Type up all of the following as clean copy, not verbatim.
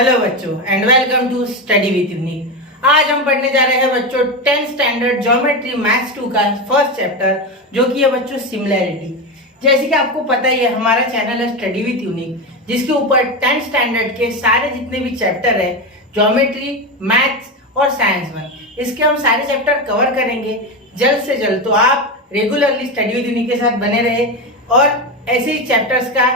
Hello बच्चों and welcome to study with Unique. आज हम पढ़ने जा रहे हैं बच्चों 10th स्टैंडर्ड ज्योमेट्री मैथ्स 2 का फर्स्ट चैप्टर, जो कि है बच्चों सिमिलैरिटी। जैसे कि आपको पता ही है, हमारा चैनल है स्टडी विद यूनिक, जिसके ऊपर 10th स्टैंडर्ड के सारे जितने भी चैप्टर है, ज्योमेट्री, मैथ्स और साइंस 1, इसके हम सारे चैप्टर कवर करेंगे जल्द से जल्द। तो आप रेगुलरली स्टडी विद यूनिक के साथ बने रहे और ऐसे ही चैप्टर्स का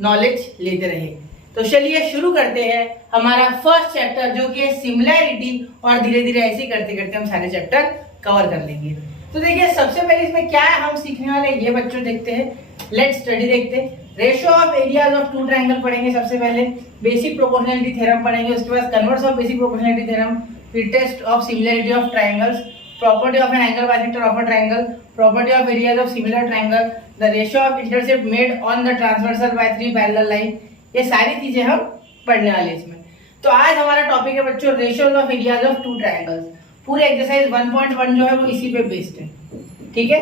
नॉलेज लेते रहे। तो चलिए शुरू करते हैं हमारा फर्स्ट चैप्टर, जो कि है सिमिलैरिटी, और धीरे धीरे ऐसे ही करते करते हम सारे चैप्टर कवर कर लेंगे। तो देखिए, सबसे पहले इसमें क्या है हम सीखने वाले, ये बच्चों देखते हैं। लेट्स स्टडी देखते हैं। Ratio of areas of two triangle पढ़ेंगे सबसे पहले, बेसिक प्रोपोर्शनैलिटी थ्योरम पढ़ेंगे, उसके बाद converse of basic proportionality theorem, फिर test of similarity of triangles, property of an angle bisector of a triangle, property of areas of similar triangle, the ratio of intercept made on the transversal by three parallel line. ये सारी चीजें हम पढ़ने वाले इसमें। तो आज हमारा टॉपिक है बच्चों ratio of areas of two triangles. पूरे एक्सरसाइज 1.1 जो है वो इसी पे बेस्ड है, ठीक है।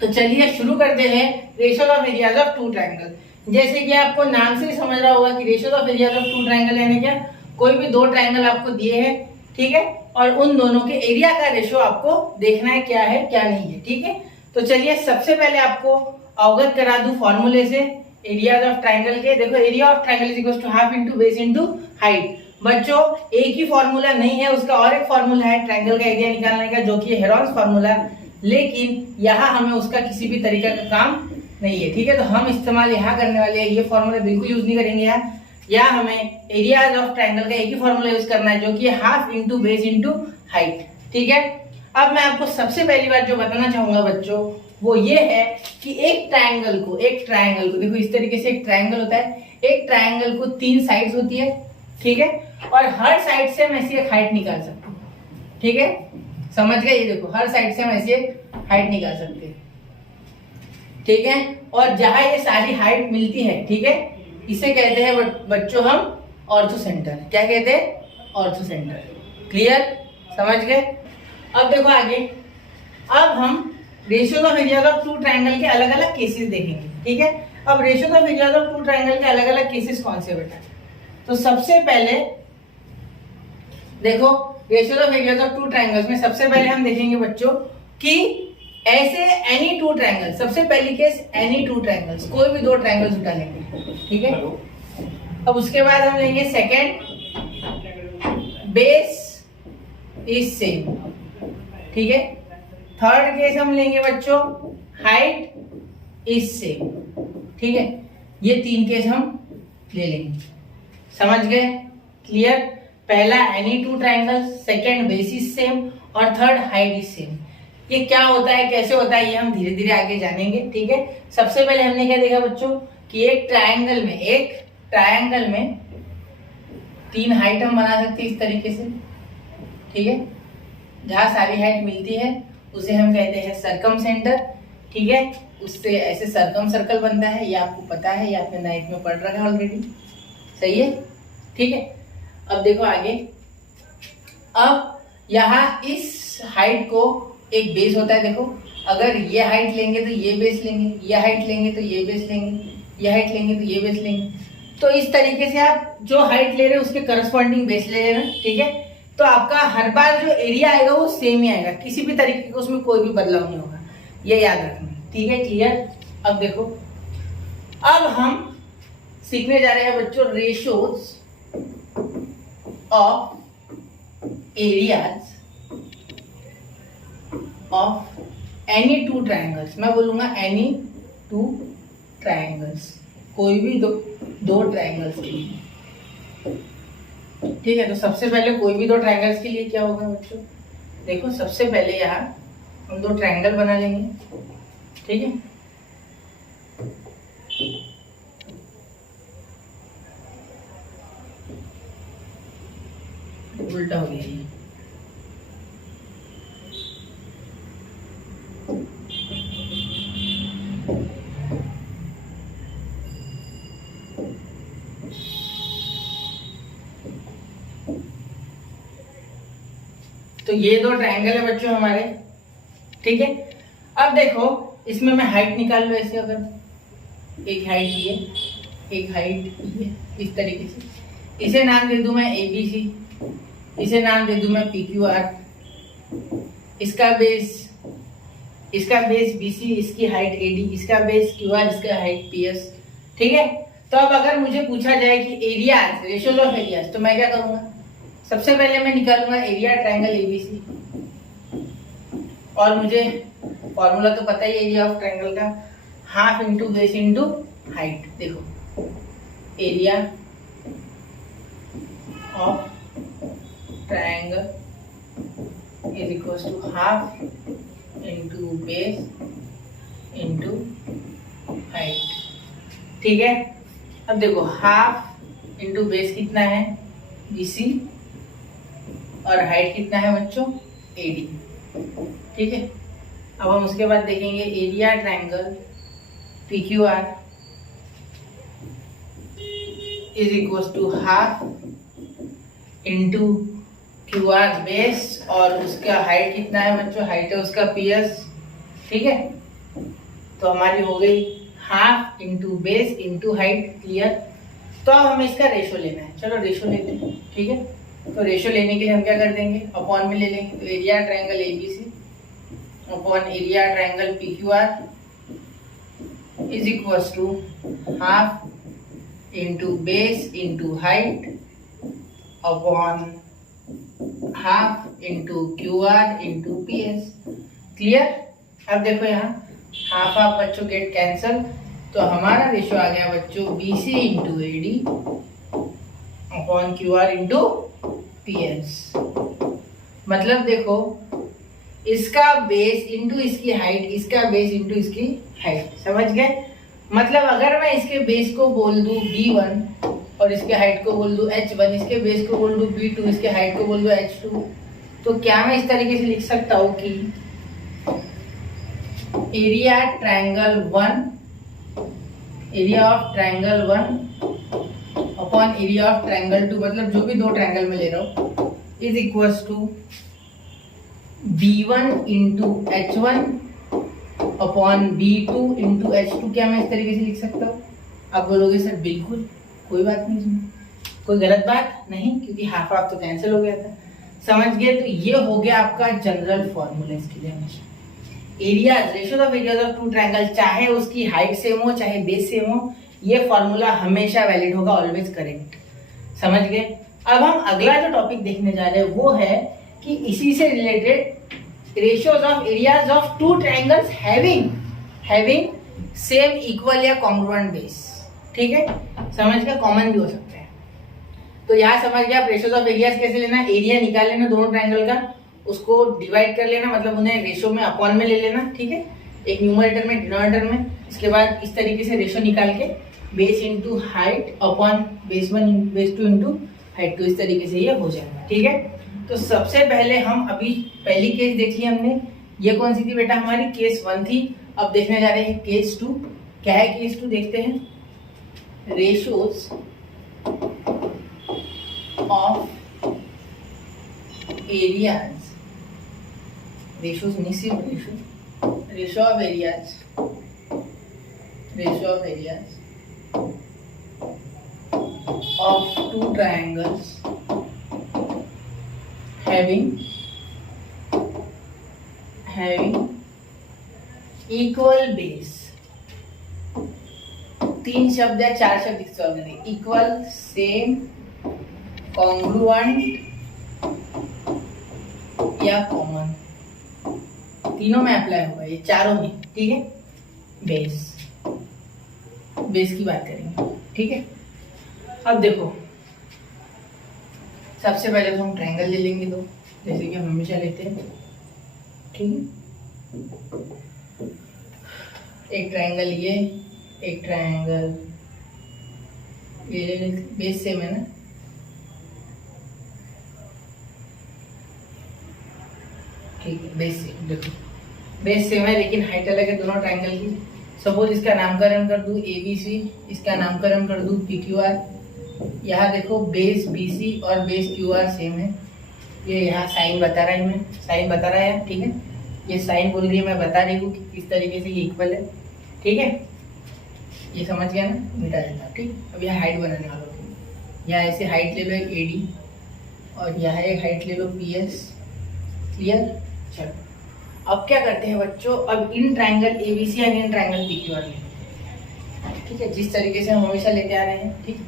तो चलिए शुरू करते हैं ratio of areas of two triangle. जैसे कि आपको नाम से ही समझ रहा होगा कि ratio of areas of two triangle यानी क्या, कोई भी दो ट्रायंगल आपको दिए हैं, ठीक है, और उन दोनों के एरिया का रेशियो आपको देखना है क्या है क्या नहीं है, ठीक है। तो चलिए सबसे पहले आपको अवगत करा दूं फॉर्मूले से एरियाज ऑफ ट्रायंगल के। देखो, area of triangle is equal to half into base into height. बच्चों एक ही फॉर्मूला नहीं है, उसका और एक फॉर्मूला है ट्रायंगल का एरिया निकालने का, जो कि है हेरॉन्स फॉर्मूला, लेकिन यहाँ हमें उसका किसी भी तरीका का काम नहीं है, ठीक है। तो हम इस्तेमाल यहाँ करने वाले हैं, ये फॉर्मूला बिल्कुल यूज नहीं करेंगे यहाँ। या हमें एरियाज ऑफ ट्रायंगल का एक ही फॉर्मूला यूज करना है, जो कि half into base into height, ठीक है। अब मैं आपको सबसे पहली बात जो बताना चाहूंगा बच्चों, वो ये है कि एक ट्रायंगल को देखो, इस तरीके से एक ट्रायंगल होता है। एक ट्रायंगल को 3 साइड्स होती है, ठीक है, और हर साइड से हम ऐसी एक हाइट निकाल सकते हैं, ठीक है। समझ गए? ये देखो, हर साइड से हम ऐसी एक हाइट निकाल सकते हैं, ठीक है। और जहां ये सारी हाइट मिलती है, ठीक है, इसे कहते हैं बच्चों हम ऑर्थो सेंटर। क्या कहते हैं? Orthocentre. क्लियर? समझ गए? अब देखो आगे, अब हम ratio of areas of two triangle के अलग अलग केसेस देखेंगे, ठीक है। अब ratio of areas of two triangle के अलग अलग केसेस कौन से बेटा? तो सबसे पहले देखो, ratio of areas of two triangles में सबसे पहले हम देखेंगे बच्चों कि ऐसे एनी टू ट्रायंगल, सबसे पहली केस एनी टू ट्रायंगल्स, कोई भी दो ट्रायंगल्स उठा लेंगे, ठीक है। अब उसके बाद हम लेंगे सेकेंड, बेस इज सेम, ठीक है। थर्ड केस हम लेंगे बच्चों हाइट इज सेम, ठीक है। ये 3 केस हम ले लेंगे। समझ गए? क्लियर? पहला any two triangle, second base is same और थर्ड हाइट इज सेम। ये क्या होता है, कैसे होता है, ये हम धीरे धीरे आगे जानेंगे, ठीक है। सबसे पहले हमने क्या देखा बच्चों कि एक ट्रायंगल में 3 हाइट हम बना सकते हैं इस तरीके से, ठीक है। जहां सारी हाइट मिलती है उसे हम कहते हैं सर्कम सेंटर, ठीक है। उससे ऐसे सर्कम सर्कल बनता है, ये आपको पता है, ये आपने 9th में पढ़ रखा है ऑलरेडी, सही है, ठीक है। अब देखो आगे, अब यहाँ इस हाइट को एक बेस होता है। देखो, अगर ये हाइट लेंगे तो ये बेस लेंगे, ये हाइट लेंगे तो ये बेस लेंगे, ये हाइट लेंगे तो ये बेस लेंगे। तो इस तरीके से आप जो हाइट ले रहे हैं उसके करस्पॉन्डिंग बेस ले लेना, ठीक है। तो आपका हर बार जो एरिया आएगा वो सेम ही आएगा, किसी भी तरीके का उसमें कोई भी बदलाव नहीं होगा, ये याद रखना, ठीक है। क्लियर? अब देखो, अब हम सीखने जा रहे हैं बच्चों ratios of areas of any two triangles. मैं बोलूंगा एनी टू ट्रायंगल्स, कोई भी दो ट्रायंगल्स के लिए, ठीक है। तो सबसे पहले कोई भी 2 ट्रायंगल्स के लिए क्या होगा बच्चों? देखो, सबसे पहले यहाँ हम 2 ट्रायंगल बना लेंगे, ठीक है। उल्टा हो गया ये, तो ये 2 ट्रायंगल है बच्चों हमारे, ठीक है। अब देखो, इसमें मैं हाइट निकाल लूं ऐसे, अगर एक हाइट ये, एक हाइट ये, इस तरीके से इसे नाम दे दूं मैं ABC, इसे नाम दे दूं मैं PQR, इसका बेस BC, इसकी हाइट AD, इसका बेस QR, इसका हाइट PS। ठीक है, तो अब अगर मुझे पूछा जाए कि एरियाज, रेशियोज ऑफ एरियाज, तो मैं क्या करूंगा? सबसे पहले मैं निकालूंगा एरिया ट्रायंगल ABC, और मुझे फॉर्मूला तो पता ही है एरिया ऑफ ट्रायंगल का, half into base into height. देखो, area of triangle is equals to half into base into height. ठीक है, अब देखो हाफ इंटू बेस कितना है BC, और हाइट कितना है बच्चों AD। ठीक है, अब हम उसके बाद देखेंगे area triangle PQR is equals to half into QR base, और उसका हाइट कितना है बच्चों, हाइट है उसका PS। ठीक है, तो हमारी हो गई half into base into height. Clear? तो अब हमें इसका रेशो लेना है, चलो रेशो लेते हैं। ठीक है, तो रेशो लेने के लिए हम क्या कर देंगे, अपॉन में ले लेंगे। तो area triangle ABC upon area triangle PQR is equals to half into base into height upon half into QR into PS। Clear? अब देखो यहाँ हाफ हाफ बच्चों गेट कैंसल, तो हमारा रेशो आ गया बच्चों BC into AD upon QR into PS। मतलब देखो, इसका बेस इंटू इसकी हाइट, इसका बेस इंटू इसकी हाइट। समझ गए? मतलब अगर मैं इसके बेस को बोल दूं B1 और इसके हाइट को बोल दूं H1, इसके बेस को बोल दूं B2, इसके हाइट को बोल दूं H2, तो क्या मैं इस तरीके से लिख सकता हूं कि area triangle 1, area of triangle 1 upon area of triangle 2, मतलब जो भी दो ट्रायंगल में ले रहा हूं, is equals to B1 into H1 upon B2 into H2। क्या मैं इस तरीके से लिख सकता हूँ? आप बोलोगे सर बिल्कुल, कोई बात नहीं, इसमें कोई गलत बात नहीं, क्योंकि हाफ हाफ तो कैंसिल हो गया था। समझ गए? तो ये हो गया आपका जनरल फॉर्मूला इसके लिए। हमेशा areas, ratio of areas of two triangle, चाहे उसकी हाइट सेम हो चाहे बेस सेम हो, ये फॉर्मूला हमेशा वैलिड होगा, ऑलवेज करेक्ट। समझ गए? अब हम अगला जो टॉपिक देखने जा रहे हैं वो है कि इसी से related ratios of areas of two triangles having same equal या कॉन्ग्रुएंट बेस। ठीक है, समझ गया? कॉमन भी हो सकता है। तो यहाँ समझ गया आप रेशियोज ऑफ एरियाज कैसे लेना है। एरिया निकाल लेना दोनों ट्रायंगल का, उसको डिवाइड कर लेना, मतलब उन्हें रेशियो में अपॉन में ले लेना। ठीक है, एक न्यूमरेटर में डिनोमिनेटर में। इसके बाद इस तरीके से रेशियो निकाल के base into height upon base 1 base 2 into height 2, इस तरीके से ये हो जाएगा। ठीक है, तो सबसे पहले हम अभी पहली केस देखी हमने, ये कौन सी थी बेटा? हमारी केस 1 थी। अब देखने जा रहे हैं केस 2। क्या है केस 2? देखते हैं। रेशियोज ऑफ एरियाज, रेशियोज नहीं सिर्फ ratio of areas, ratio of areas of two triangles having equal base. 3 शब्द या 4 शब्द इससे होंगे, इक्वल, सेम, कॉन्ग्रुएंट या कॉमन, तीनों में अप्लाई होगा, ये चारों में। ठीक है, बेस की बात करेंगे। ठीक है, अब देखो सबसे पहले तो हम ट्रायंगल ले लेंगे दो, जैसे कि हम हमेशा लेते हैं। ठीक है, एक ट्रायंगल ये, एक ट्रायंगल ये ले लेते, बेस सेम है ना। ठीक है, बेस सेम, देखो बेस सेम है लेकिन हाइट अलग है दोनों ट्रायंगल की। सपोज इसका नामकरण कर दूं ABC, इसका नामकरण कर दूं PQR। यहाँ देखो बेस BC और बेस QR सेम है। ये यहाँ साइन बता रहा है, मैं साइन बता रहा है। ठीक है, ये साइन बोल रही है, मैं बता रही हूँ कि किस तरीके से ये इक्वल है। ठीक है, ये समझ गया ना, मिटा देता। ठीक, अब यहाँ हाइट बनाने वाला हूँ। यहाँ ऐसे हाइट ले लो एक AD और यहाँ एक हाइट ले लो PS। क्लियर? चलो अब क्या करते हैं बच्चों, अब इन ट्रायंगल ABC और इन ट्रायंगल PQR लेते, ठीक है, जिस तरीके से हम हमेशा लेते आ रहे हैं। ठीक,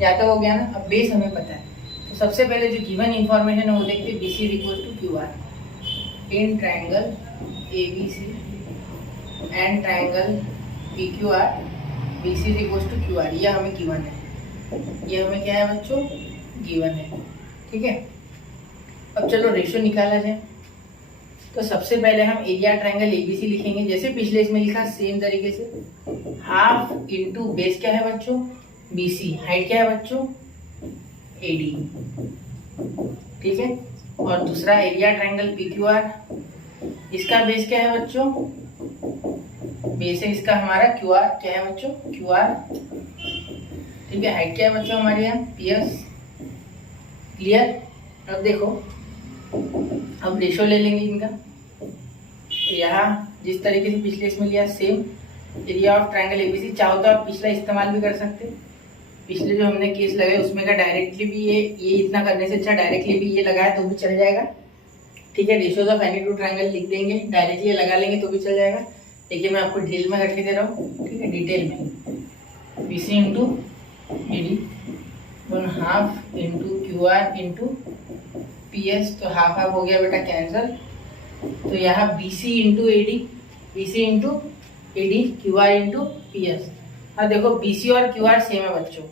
या तो हो गया ना। अब बेस हमें पता है, तो सबसे पहले जो गिवन इंफॉर्मेशन है वो देखते हैं। BC = QR in triangle ABC and triangle PQR BC = QR। ये हमें गिवन है, ये हमें क्या है बच्चों, गिवन है। ठीक है, अब चलो रेशो निकाला जाए। तो सबसे पहले हम एरिया ट्रायंगल ABC लिखेंगे, जैसे पिछले इसमें लिखा सेम तरीके से। हाफ इंटू बेस क्या है बच्चों, BC, हाइट क्या है बच्चों, AD। ठीक है, और दूसरा एरिया ट्रायंगल PQR, इसका बेस क्या है बच्चों, बेस है इसका हमारा QR, क्या है बच्चों, QR। ठीक है, हाइट क्या है बच्चों हमारे यहाँ, PS। क्लियर? अब देखो, अब रेशो ले लेंगे इनका। तो यहाँ जिस तरीके से पिछले इसमें लिया same, area of triangle ABC, चाहो तो आप पिछला इस्तेमाल भी कर सकते। पिछले जो हमने केस लगाए उसमें का डायरेक्टली भी ये इतना करने से अच्छा डायरेक्टली भी ये लगाया तो भी चल जाएगा। ठीक है, ratios of any two triangle लिख देंगे, डायरेक्टली लगा लेंगे तो भी चल जाएगा। देखिए मैं आपको डिटेल में करके दे रहा हूँ। ठीक है, डिटेल में BC × AD 1/2 into QR into PS। तो हाफ हाफ हो गया बेटा कैंसल। तो यहाँ BC × AD, BC × AD, QR × PS। अब देखो BC और QR सेम है बच्चों,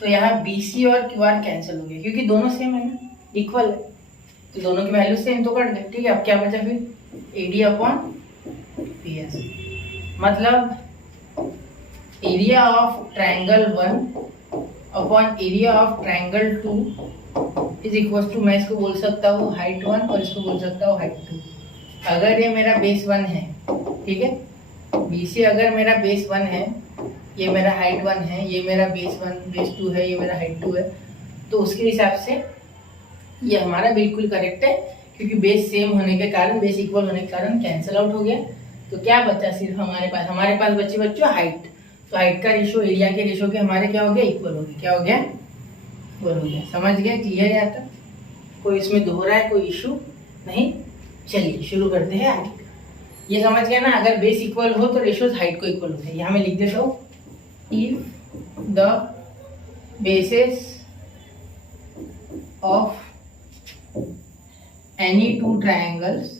तो यहाँ BC और QR कैंसिल हो गया क्योंकि दोनों सेम है ना, इक्वल है, तो दोनों की वैल्यू सेम तो कट गए। ठीक है, अब क्या बचा फिर, AD/PS। मतलब area of triangle 1 upon area of triangle 2 is equal to, मैं इसको बोल सकता हूँ हाइट 1 और इसको बोल सकता हूँ हाइट 2। अगर ये मेरा बेस 1 है, ठीक है, BC अगर मेरा बेस 1 है, ये मेरा हाइट 1 है, ये मेरा बेस 1 बेस 2 है, ये मेरा हाइट 2 है, तो उसके हिसाब से ये हमारा बिल्कुल करेक्ट है क्योंकि बेस सेम होने के कारण, बेस इक्वल होने के कारण कैंसिल आउट हो गया। तो क्या बचा सिर्फ हमारे पास बची बच्चों हाइट। तो हाइट का रेशो एरिया के रेशो के हमारे क्या हो गया, इक्वल हो गया। क्या हो गया, इक्वल हो गया। समझ गया? क्लियर है? आता कोई इसमें दोहरा है, कोई इशू नहीं। चलिए शुरू करते हैं आगे। ये समझ गया ना, अगर बेस इक्वल हो तो रेशोज हाइट को इक्वल होते हैं। यहाँ मैं लिख देता हूँ, if the basis of any two triangles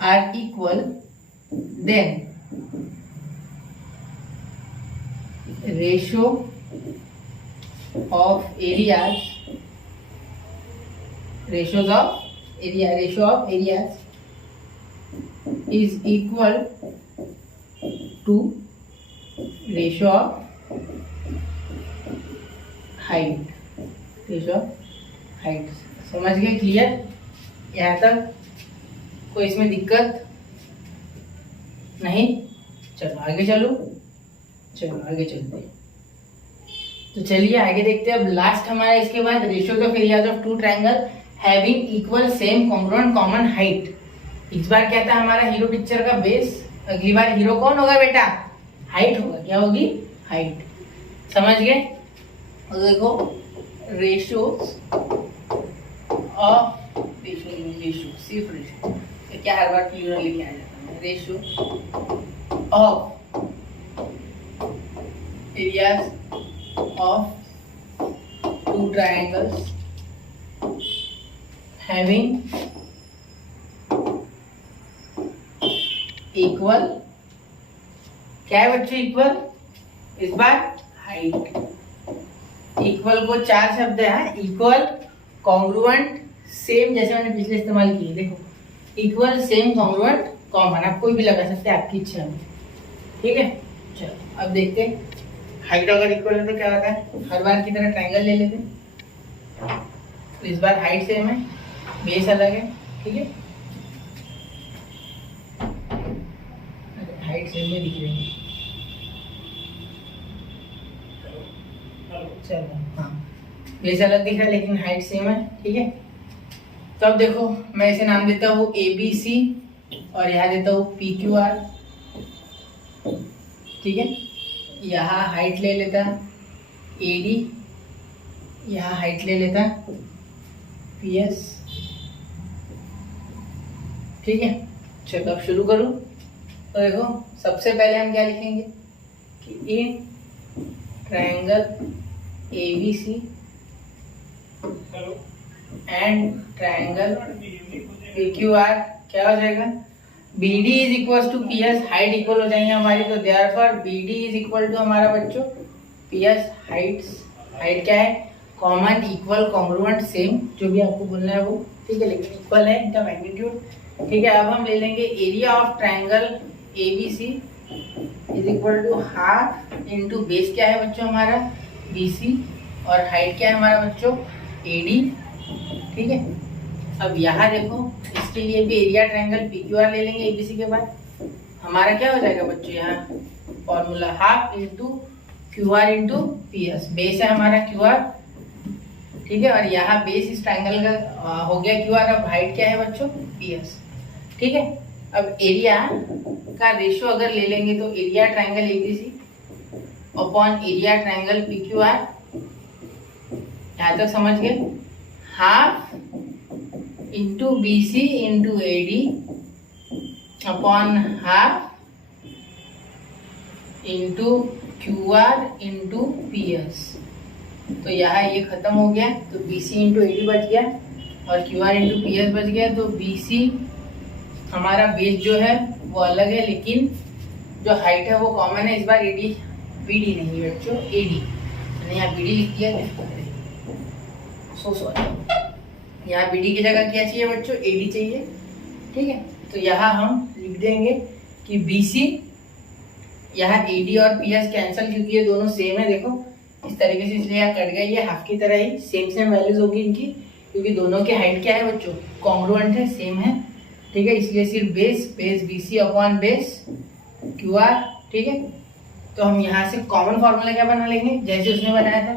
are equal, then ratio of areas is equal to ratio of height। समझ गए? क्लियर? यहाँ तक कोई इसमें दिक्कत नहीं? चलो आगे चलो आगे चलते हैं। तो चलिए आगे देखते हैं। अब लास्ट हमारा इसके बाद ratios of areas of two triangle having equal same congruent common height. इस बार क्या था हमारा हीरो पिक्चर का बेस, अगली बार हीरो कौन होगा बेटा, हाइट होगा। क्या होगी, हाइट। समझ गए? देखो रेशियोज ऑफ सिर्फ रेशियो, तो क्या हर बार प्लूरल लेके आ जाता है। Ratio of areas of two triangles having equal, क्या है बच्चों इक्वल, इस बार हाइट। इक्वल को चार शब्द है, इक्वल, कॉन्ग्रुएंट, सेम, जैसे मैंने पिछले इस्तेमाल किए। देखो इक्वल, सेम, कॉन्ग्रुएंट, कॉमन, आप कोई भी लगा सकते हैं, आपकी इच्छा है। ठीक है, चलो अब देखते हैं। हाइट अगर इक्वल है तो क्या होता है, हर बार की तरह ट्रायंगल ले लेते हैं। तो इस बार हाइट सेम है, बेस अलग है। ठीक है, हाइट सेम में दिख रही है। चलो हाँ, बेस अलग दिख रहा है लेकिन हाइट सेम है। ठीक है, तो अब देखो मैं इसे नाम देता हूँ ABC और यहाँ देता हूँ PQR। ठीक है, यहाँ हाइट ले लेता एडी, यहाँ हाइट ले लेता पीएस। ठीक है, चलो अब शुरू करूँ। तो देखो सबसे पहले हम क्या लिखेंगे कि in triangle ABC and triangle PQR क्या हो जाएगा, BD is equal to PS, height equal हो जाएंगे हमारी, तो therefore BD is equal to हमारा बच्चों PS हाइट्स। हाइट क्या है, कॉमन, इक्वल, कॉन्ग्रुएंट, सेम, जो भी आपको बोलना है वो, ठीक है, लेकिन इक्वल है इनका मैग्नीट्यूड। ठीक है, अब हम ले लेंगे area of triangle ABC is equal to half into base क्या है बच्चों हमारा BC, और हाइट क्या है हमारा बच्चों AD। ठीक है, अब यहाँ देखो इसके लिए भी एरिया ट्रायंगल PQR ले लेंगे ABC के बाद। हमारा क्या हो जाएगा बच्चों, यहाँ formula half into QR into PS, base है हमारा QR। ठीक है, और यहाँ बेस इस ट्रायंगल का हो गया QR। अब हाइट क्या है बच्चों PS। ठीक है, अब एरिया का रेशियो अगर ले लेंगे तो area triangle ABC upon area triangle PQR, यहाँ तक समझ गए, half into BC into AD upon half into QR into PS। तो यहाँ ये खत्म हो गया, तो BC इंटू AD बच गया और QR इंटू PS बच गया। तो BC हमारा बेस जो है वो अलग है, लेकिन जो हाइट है वो कॉमन है। इस बार BD नहीं बच्चों AD, मैंने यहाँ BD लिख दिया, सो सॉरी, यहाँ BD की जगह क्या चाहिए बच्चों AD चाहिए। ठीक है, तो यहाँ हम लिख देंगे कि BC, यहाँ AD और PS कैंसिल, क्योंकि ये दोनों सेम है, देखो इस तरीके से, इसलिए यहाँ कट गया, ये हाफ की तरह ही सेम वैल्यूज होगी इनकी, क्योंकि दोनों की हाइट क्या है बच्चों कॉन्ग्रुएंट है, सेम है। ठीक है, इसलिए सिर्फ base BC upon base QR। ठीक है, तो हम यहाँ से कॉमन फॉर्मूला क्या बना लेंगे, जैसे उसने बनाया था,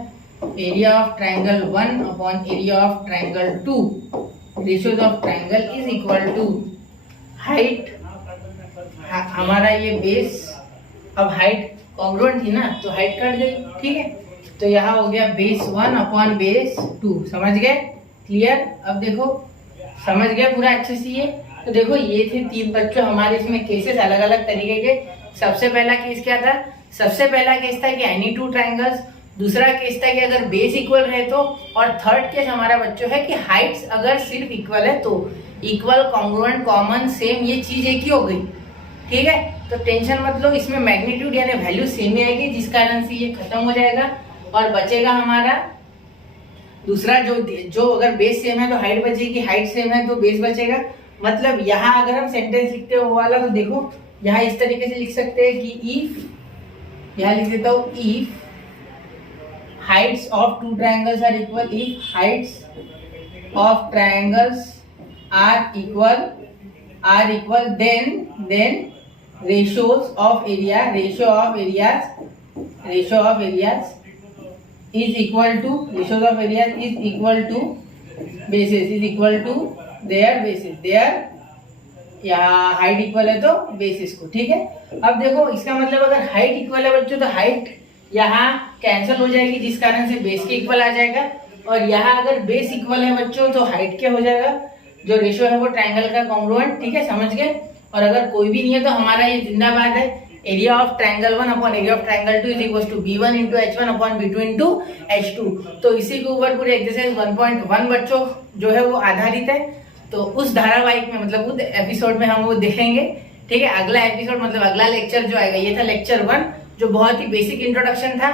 area of triangle 1 upon area of triangle 2, ratios of triangle is equal to height, हमारा ये बेस, अब हाइट कॉन्ग्रुएंट थी ना तो हाइट कट गई। ठीक है, तो यहाँ हो गया बेस 1 अपॉन बेस 2, समझ गए, क्लियर। अब देखो समझ गए पूरा अच्छे से ये। तो देखो ये थे 3 बच्चों हमारे इसमें केसेस अलग अलग तरीके के। सबसे पहला केस क्या था, सबसे पहला केस था कि एनी टू ट्रायंगल्स, दूसरा केस था कि अगर बेस इक्वल रहे तो, और थर्ड केस हमारा बच्चों है कि हाइट्स अगर सिर्फ इक्वल है तो, इक्वल, कॉन्ग्रुएंट, कॉमन, सेम, ये चीज एक ही हो गई। ठीक है, तो टेंशन मत लो, इसमें मैग्नीट्यूड यानी वैल्यू सेम ही आएगी, जिस कारण से ये खत्म हो जाएगा और बचेगा हमारा दूसरा जो अगर बेस सेम है तो हाइट बचेगी, हाइट सेम है तो बेस बचेगा। मतलब यहाँ अगर हम सेंटेंस लिखते हो वाला, तो देखो यहाँ इस तरीके से लिख सकते हैं कि इफ, यहाँ लिख देता हूँ, if heights of two triangles are equal, if heights of triangles are equal then ratios of area, ratio of areas is equal to, ratios of areas is equal to bases, is equal to their bases, their यहाँ height equal है तो basis को। ठीक है, अब देखो इसका मतलब अगर हाइट इक्वल है बच्चों तो हाइट यहाँ कैंसिल हो जाएगी, जिस कारण से बेस के इक्वल आ जाएगा, और यहाँ अगर बेस इक्वल है बच्चों तो हाइट क्या हो जाएगा, जो रेशियो है वो ट्रायंगल का कॉन्ग्रुएंट। ठीक है, समझ गए। और अगर कोई भी नहीं है तो हमारा ये जिंदाबाद है, area of triangle 1 upon area of triangle 2 is equal to B1 into H1 upon B2 into H2। तो इसी के ऊपर पूरे एक्सरसाइज 1.1 बच्चों जो है वो आधारित है। तो उस धारावाहिक में, मतलब उस एपिसोड में हम वो देखेंगे। ठीक है, अगला एपिसोड मतलब अगला लेक्चर जो आएगा, ये था लेक्चर 1, जो बहुत ही बेसिक इंट्रोडक्शन था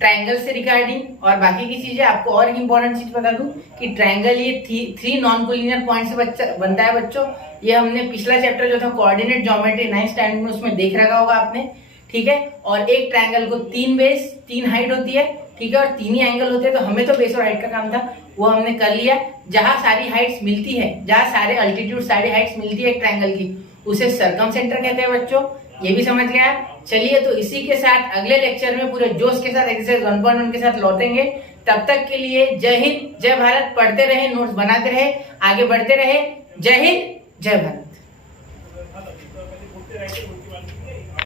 ट्रायंगल से रिगार्डिंग। और बाकी की चीजें आपको और एक इंपॉर्टेंट चीज बता दूं कि ट्रायंगल ये 3 नॉन कोलिनियर पॉइंट से बनता है बच्चों। ये हमने पिछला चैप्टर जो था कोऑर्डिनेट ज्योमेट्री 9th स्टैंडर्ड में, उसमें देख रखा होगा आपने। ठीक है, और एक ट्रायंगल को 3 बेस 3 हाइट होती है। ठीक है, और 3 ही एंगल होते हैं, तो हमें तो बेस और हाइट का काम था, वो हमने कर लिया। जहां सारी हाइट्स मिलती है, जहां सारे अल्टीट्यूड सारी हाइट्स मिलती है एक ट्रायंगल की, उसे सर्कम सेंटर कहते हैं बच्चों। ये भी समझ गया आप। चलिए, तो इसी के साथ अगले लेक्चर में पूरे जोश के साथ एक्सरसाइज 1.1 के साथ लौटेंगे। तब तक के लिए जय हिंद, जय भारत। पढ़ते रहे, नोट्स बनाते रहे, आगे बढ़ते रहे। जय हिंद, जय भारत।